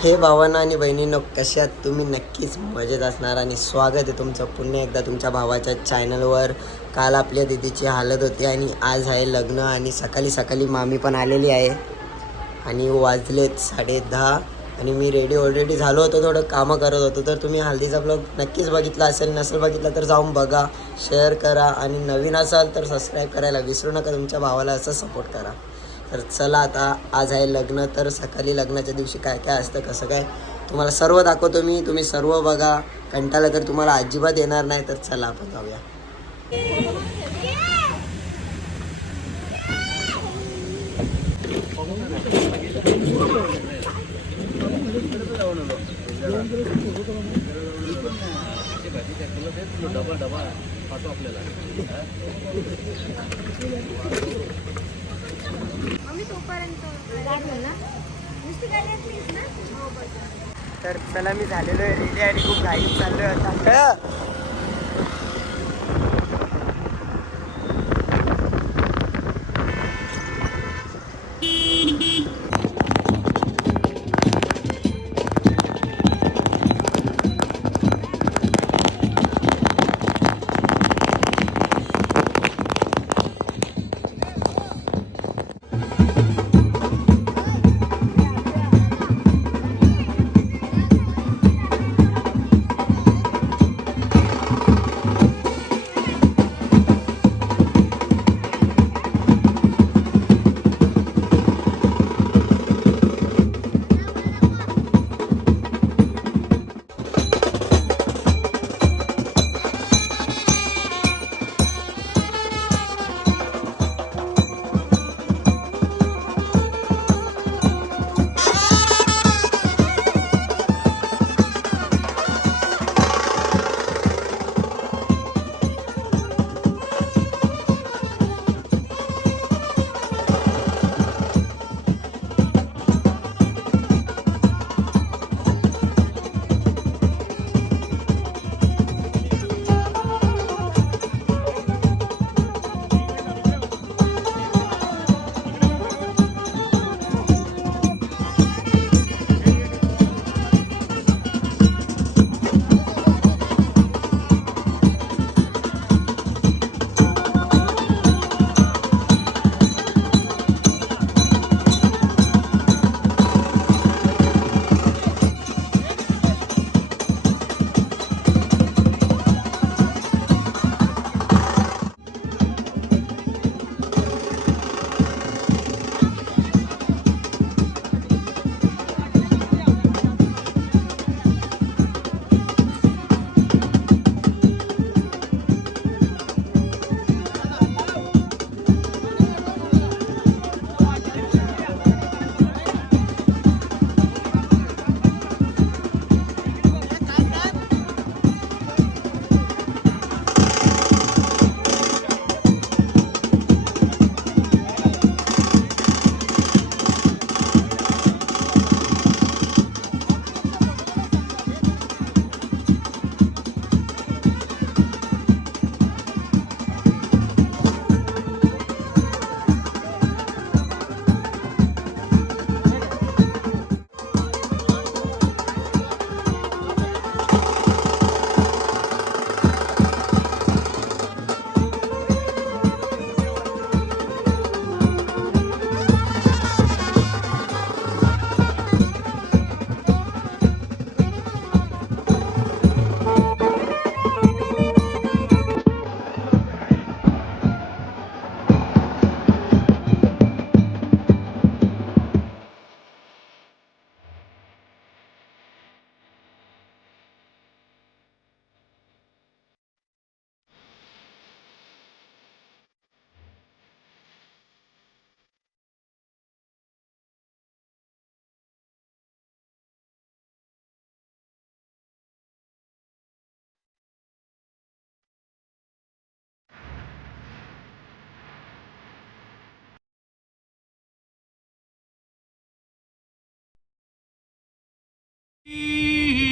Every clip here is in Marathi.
हे भावांनो आणि बहिणींनो, कशात तुम्ही नक्कीच मजेत असणार आणि स्वागत आहे तुमचं पुन्हा एकदा तुमच्या भावाच्या चॅनलवर. काल आपल्या दीदीची हालत होती आणि आज आहे लग्न आणि सकाळी सकाळी मामी पण आलेली आहे आणि वाजलेत 10:30 आणि मी रेडी ऑलरेडी झालो होतो, थोडं कामं करत होतो. तर तुम्ही हल्दीचा ब्लॉग नक्कीच बघितला असेल, नसेल बघितला तर जाऊन बघा, शेअर करा आणि नवीन असाल तर सबस्क्राईब करायला विसरू नका. तुमच्या भावाला असं सपोर्ट करा. तर चला आता आज आहे लग्न, तर सकाळी लग्नाच्या दिवशी काय काय असतं कसं काय तुम्हाला सर्व दाखवतो मी. तुम्ही सर्व बघा, कंटाळा तर तुम्हाला अजिबात येणार नाही. तर चला आपण जाऊया. तर चला मी झालेलो आहे रेडी आणि खूप घाईत चाललोय आता.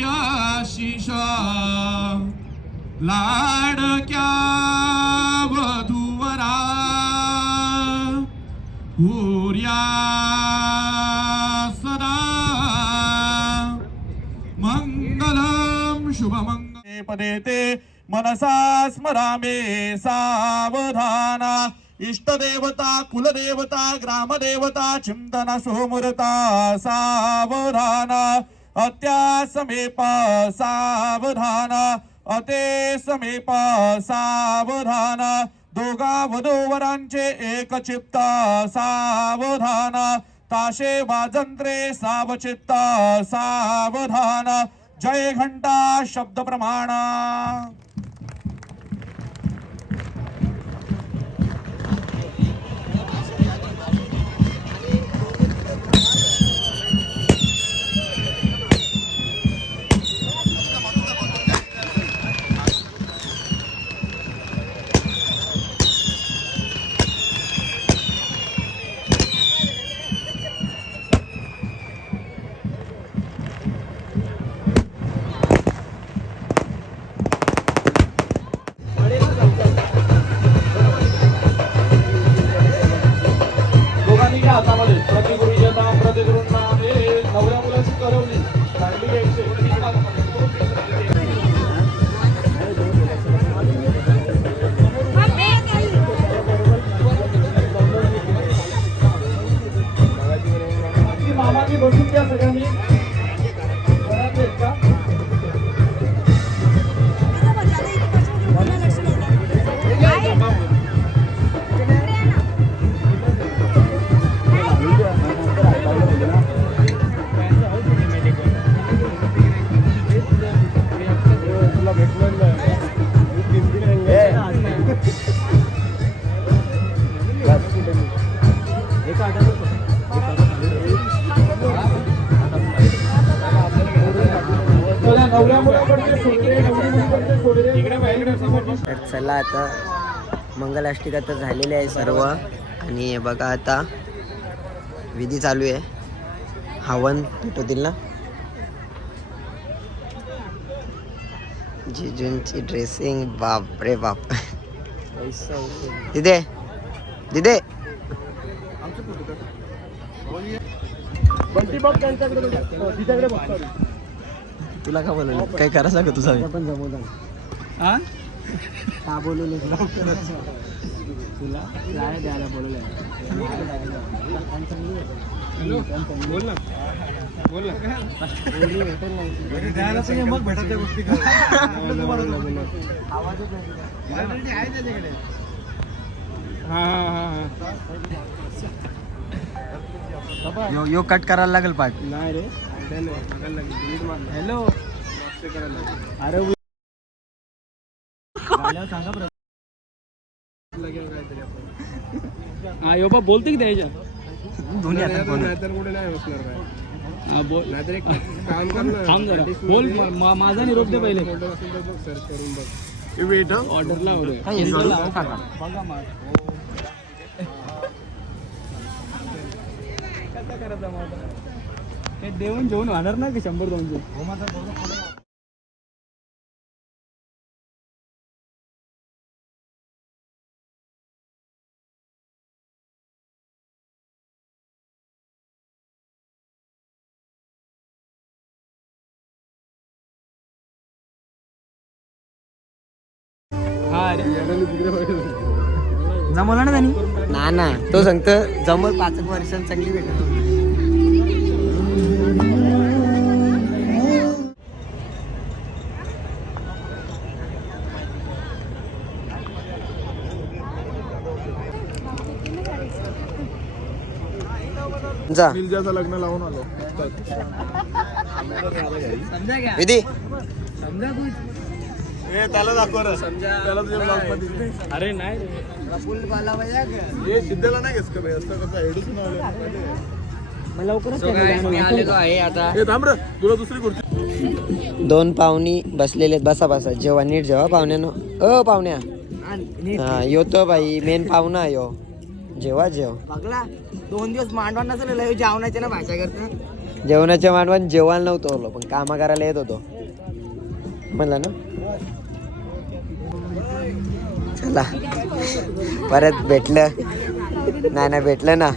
आशिषा लाडक्या वधूवरा हुर्या सदा प्रदेते मनसा स्मरामे सावधाना इष्टदेवता कुलदेवता ग्रामदेवता चिंतन सोमूर्ता सावधाना अत्या समीप सावधान अते समीप सावधान दोघा वधूवरांचे एक चित्त सावधान ताशे वाजंत्रे सावचित्त सावधान जय घंटा शब्द प्रमाण दोघांनी घ्या हातामध्ये प्रतिगुरुजता प्रतिगुरूंना हे नवऱ्या मुलाची करवली चांगली घ्यायची मामाची बसून घ्या सगळ्यांनी घरात आहेत का तर चला आता मंगलाष्टिका तर झालेली आहे सर्व आणि हे बघा आता विधी चालू आहे हवन पेटवतील ना जिजूंची ड्रेसिंग बाप रे बाप दिदे दिदे तुला का बोलवलं काय करायचं का तुझा पण जमवता का बोलवलं तुला काय द्यायला बोलवलं बोल ना बोल ना मग भेटत त्या गोष्टी यो कट करायला लागेल पाठ नाही रे हॅलो अरे हा योबा बोलते की त्याच्या दोन्ही आता हा बोल नाहीतर एक काम कर ना थांब जरा बोल माझा निरोप दे पहिले सर्च करून बघ ऑर्डरला हे देऊन जेवून होणार ना की 100-200 जमवला ना त्यांनी ना ना तो सांगतो जमल 5 वर्षांत चांगली भेटत जा लग्न लावून आलो विधी त्याला दाखव त्याला अरे नाही सिद्धाला नाही घेस का भाई असं कसं हेडूच तुला दुसरी खुर्ची 2 पाहुणी बसलेले बसा बसा जेव्हा नीट जेव्हा पाहुण्यानं पाहुण्या हा यो तो बाई मेन पाहुणा यो जेव्हा जेव 2 दिवस मांडवान नसेल जेवणाच्या ना भाषा करता जेवणाच्या मांडवान जेवायला नव्हतं पण कामा करायला येत होतो म्हणला ना चला परत भेटलं नाही भेटलं ना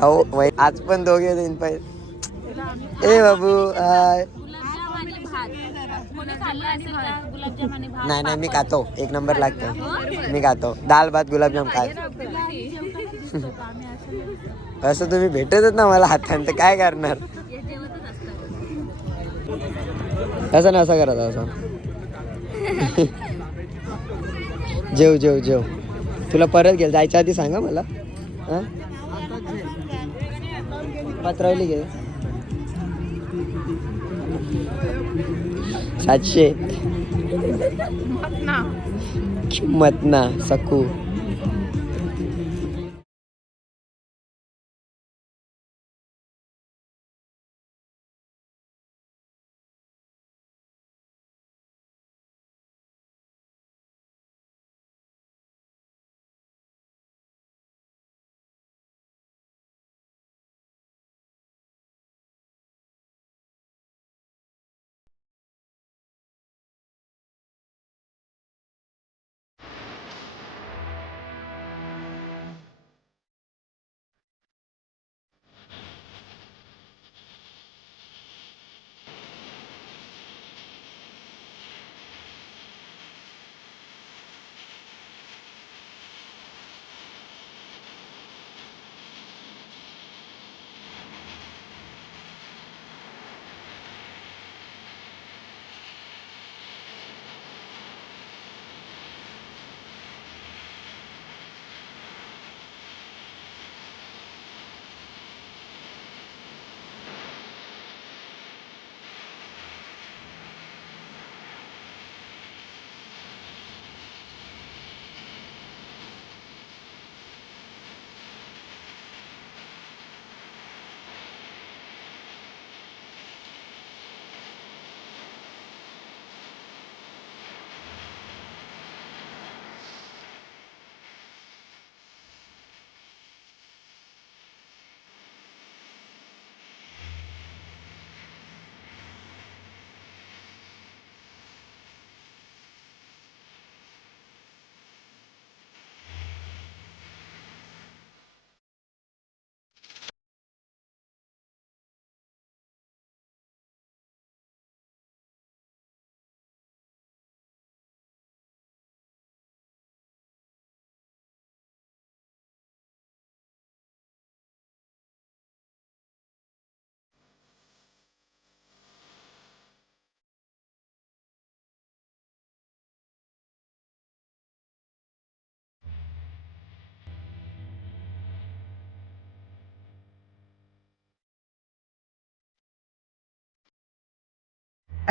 खाऊ आज पण दोघे देईन पाहिजे ए बाबू नाही नाही मी खातो, एक नंबर लागतं. मी खातो दाल भात गुलाबजाम खात. असं तुम्ही भेटतच ना मला हातानं, तर काय करणार. असं ना असं करत असं. जेव जेव जेव. तुला परत गेल जायच्या आधी सांगा मला. हां पत्रावली घे 700 किंमत ना सकू.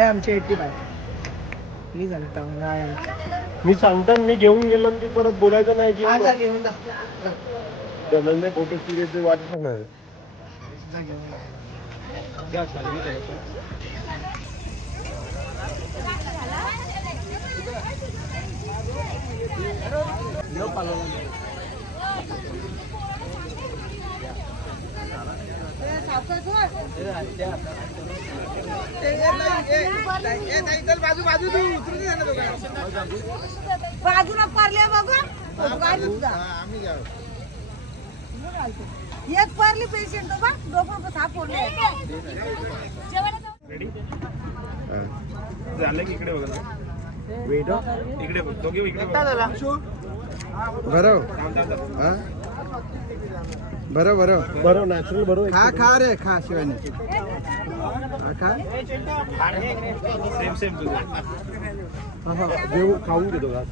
आमची 85 मी सांगतो मी सांगतो मी घेऊन गेलो आणि ते परत बोलायचं नाही की आता घेऊन जा. फोटो क्लिअर वाटत नाही. बाजूला पारल्या बघा एक पारली पेशंट बघ डोकं सापडले. झालं की इकडे बघा. इकडे दोघे इकडे बरं बरं बरोबर नॅचरल बरोबर. खा रे खा शिवानी खा. सेम तुझं. जेव खाऊन घेतो घास.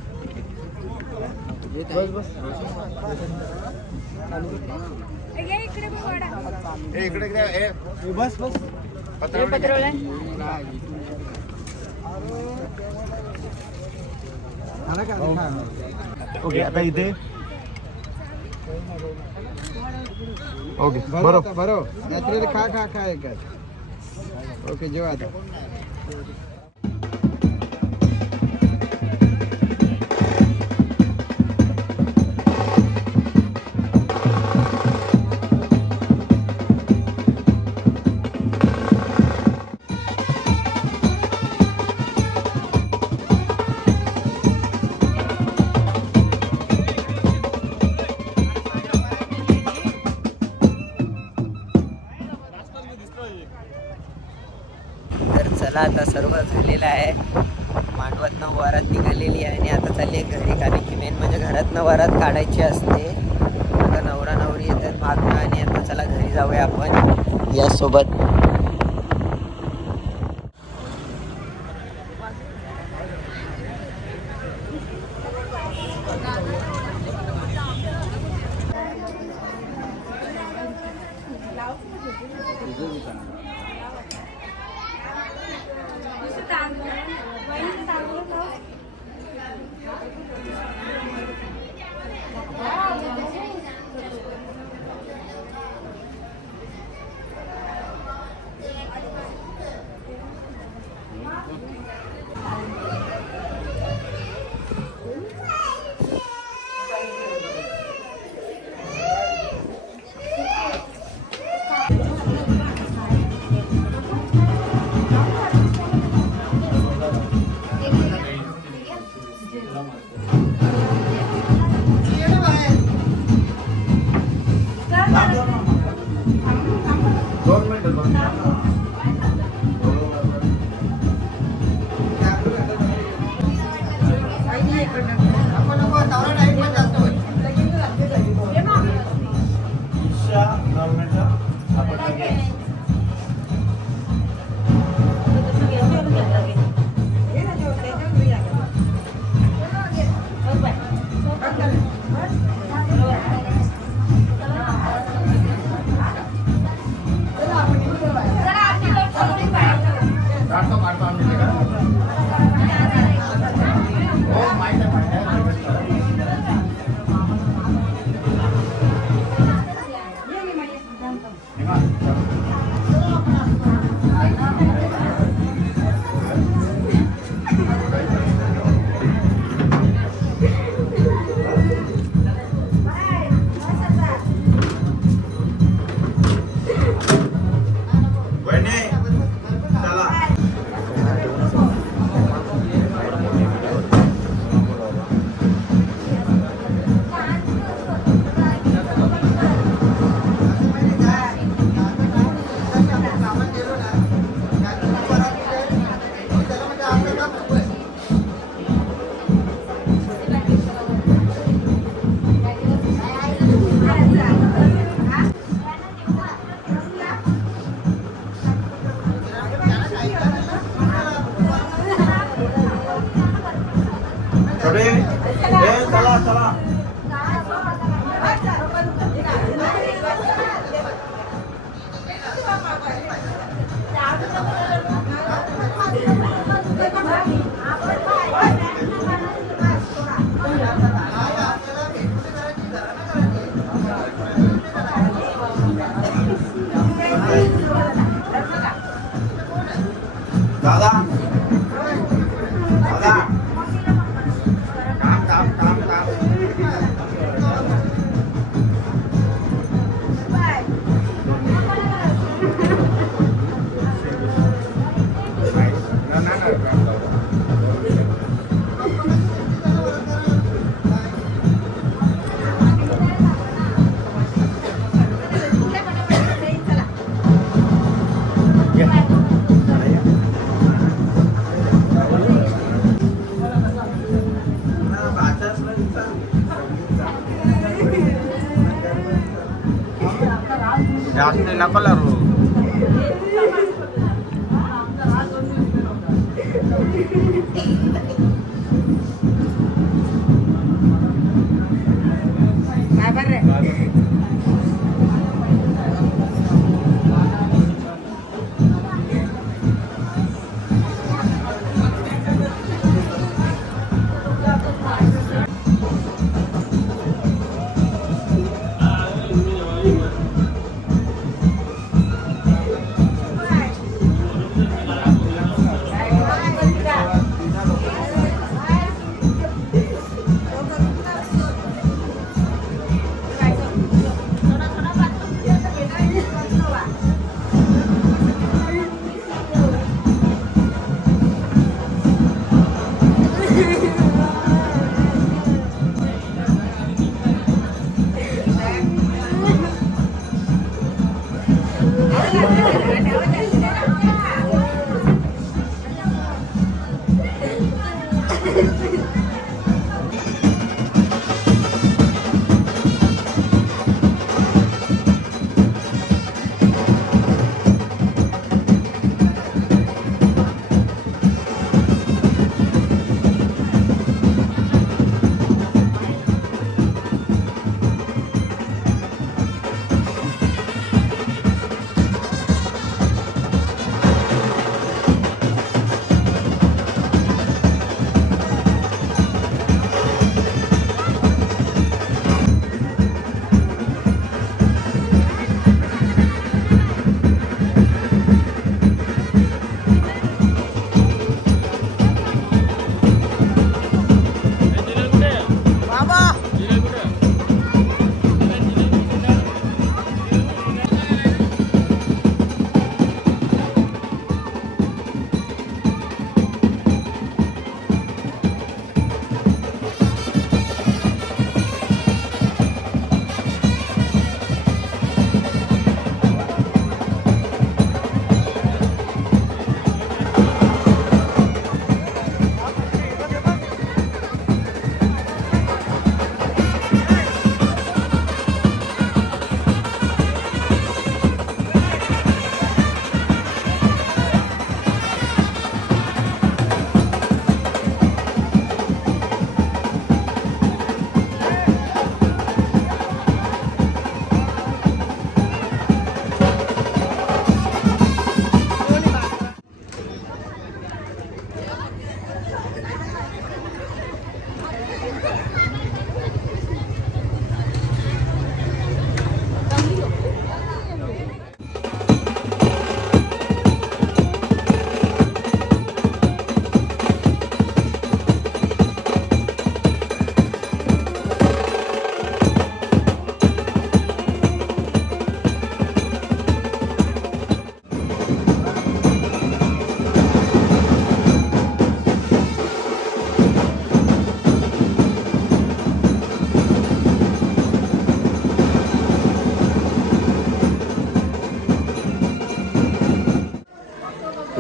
बस बस इकडे बस बस ओके आता इथे ओके बरोबर नॅचरली खा खा खा एक. ओके जेव्हा आता चला आता सर्व झालेलं आहे. मांडवातनं वरात निघालेली आहे आणि आता चालली आहे घरी, कारण की मेन म्हणजे घरातनं वरात काढायची असते. आता नवरा नवरी येतात मागणं आणि आता चला घरी जाऊया आपण यासोबत. जास्त नको लारू. काय बरं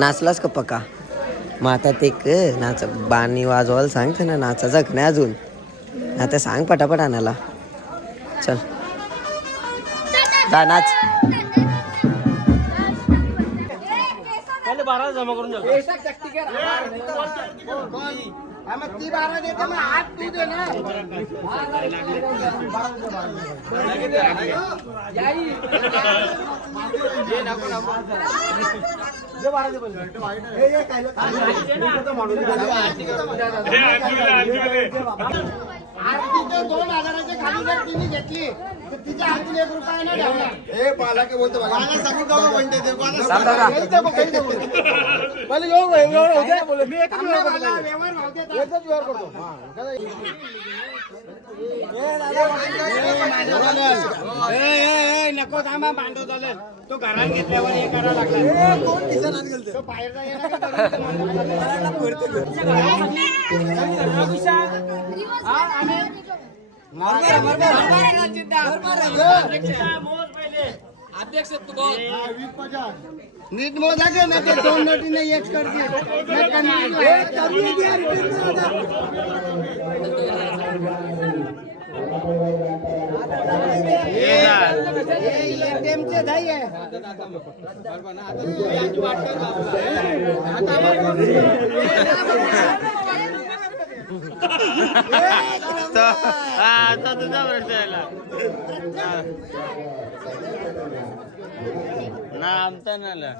नाचलास का पक्का? मग आता ते नाच बाणी वाजवायला सांगते ना, नाचायचं का नाही अजून? आता सांग पटापट आणायला. चल जा नाच. ती 12 देते मग हात तू दे ना. आरतीचे 2000च्या खाली जर तिने घेतली तर तिच्या हातून 1 रुपया नाही ठेवणार. नको थांबा, भांडव चालेल. तो घरात घेतल्यावर हे करायला लागला. तो बाहेरचा येणार का? नीट मोजा घे ना, ते 2 नोटीने एक करते. ATM चे धाई आहे. आता तुझा प्रश्न ना आमचा नाला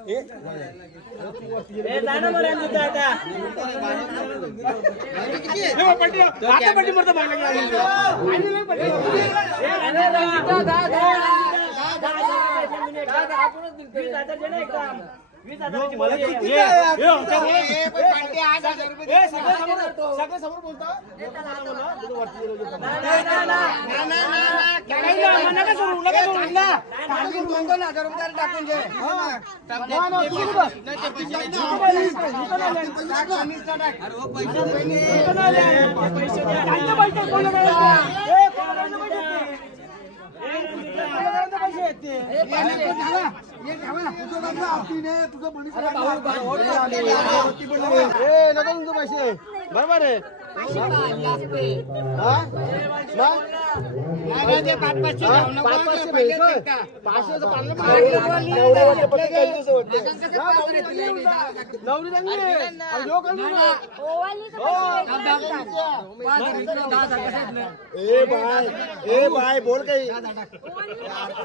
बरोबर आहे. ए बाय बोल काही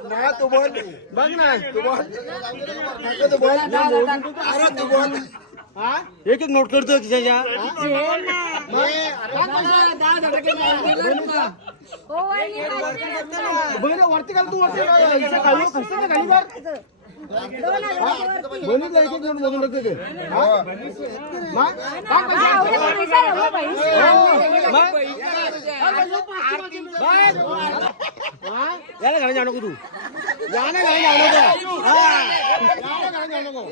ना, तू बोल बघ ना, तू बोल तू बोल. अरे तू बोल. एक एक नोट करतो तिच्या वरती घाल, तू वरती खाली खाली वर बोलून एक एक नोट मधून टाकते ते. याला घालून जाऊ नको तू. याने घालून जाऊ नको.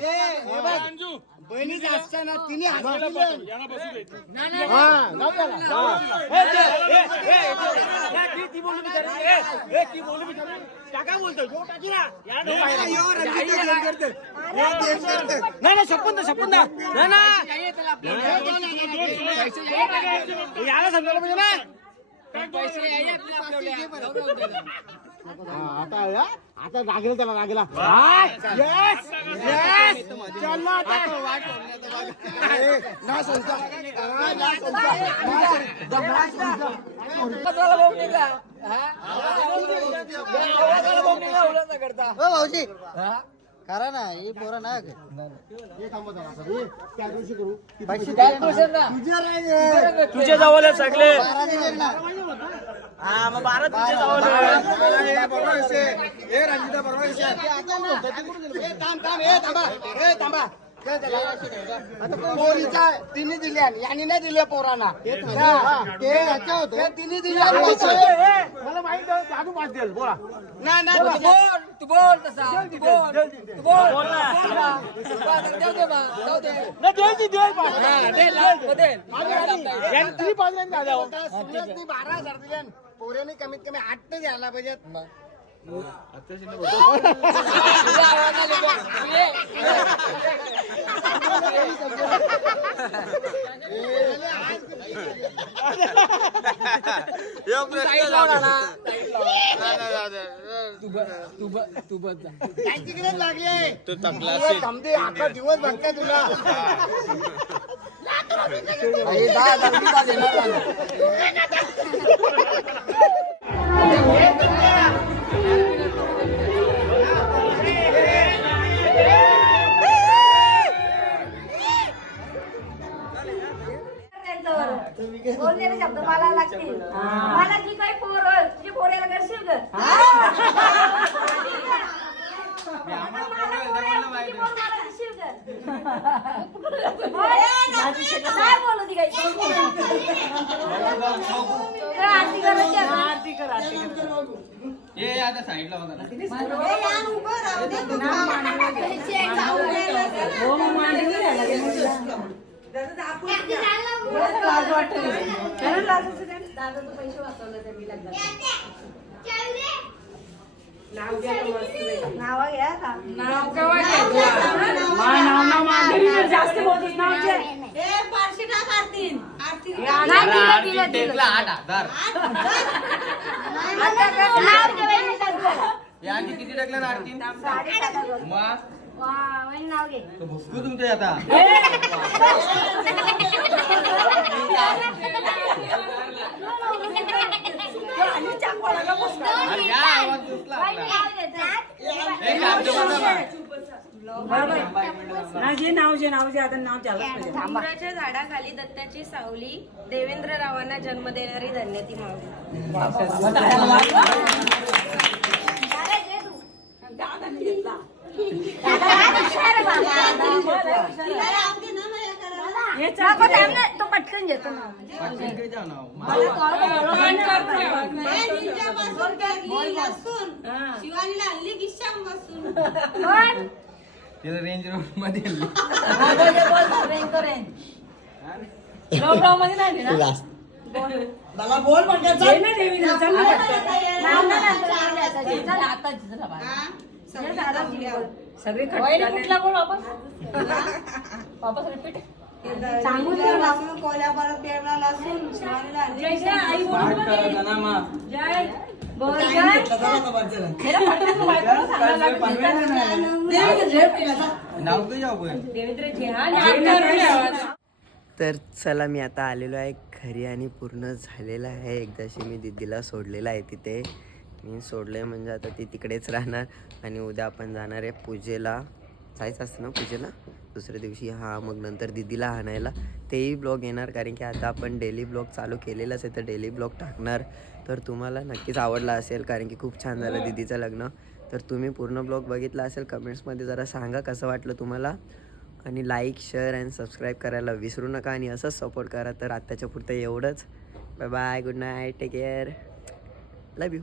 बहिणीच असताना तिने शपथ शपथ याला समजायला पाहिजे ना. आता रागेला त्याला रागेला. भाऊजी करा ना, ही पोरं ना तुझे जवळ सगळे. हा मग 12 तुझे जवळ. थांबा पोरीचा तिने दिल्या, यांनी नाही दिल्या पोरांना. ते ह्याच्या होतं तिने दिल्या. मला माहित जादू पास देईल. बोला नाही तू बोल तसा. तू बोल यांनी 12,000 दिल्या. पोऱ्याने कमीत कमी 8 तर द्यायला पाहिजेत. त्यांची किती लागली आहे समजे अख्खा दिवस बघताय तुला बोललेले शब्द मला लागतील मला जी काही पोर तुझी पोऱ्याला करशील ग काय बोलू ती काही आरती करायची पैसे वाचवले ते मी नाव घ्या का नाव जास्त बोलतोस नाव पारशी टाक आरती किती टाकलं ना आरती नाव घे भुसकू तुमच्या आता डोंगराच्या झाडाखाली दत्ताची सावली देवेंद्र रावांना जन्म देणारी धन्य ती माऊली तो पटकन घेतो शिवानीला हल्ली गिश्याम बसून तिला रेंज रोड मध्ये मला बोल म्हणजे कोल्या परत पेरला लसूण शिवानीला नाव काय जाऊ तर चला मी आता आलेलो आहे घरी आणि पूर्ण झालेलं आहे. एकदाशी मी दीदीला सोडलेलं आहे तिथे. मी सोडलं आहे म्हणजे आता ती तिकडेच राहणार आणि उद्या आपण जाणार आहे पूजेला. जायचं असतं ना पूजेला दुसऱ्या दिवशी. हां मग नंतर दीदीला आणायला तेही ब्लॉग येणार कारण की आता आपण डेली ब्लॉग चालू केलेलाच आहे तर डेली ब्लॉग टाकणार. तर तुम्हाला नक्कीच आवडला असेल कारण की खूप छान झालं दीदीचं लग्न. तर तुम्ही पूर्ण ब्लॉग बघितला असेल कमेंट्समध्ये जरा सांगा कसं वाटलं तुम्हाला. आणि लाईक शेअर अँड सबस्क्राईब करायला विसरू नका आणि असंच सपोर्ट करा. तर आत्ताच्या पुरतं एवढंच. Bye bye good night take care love you.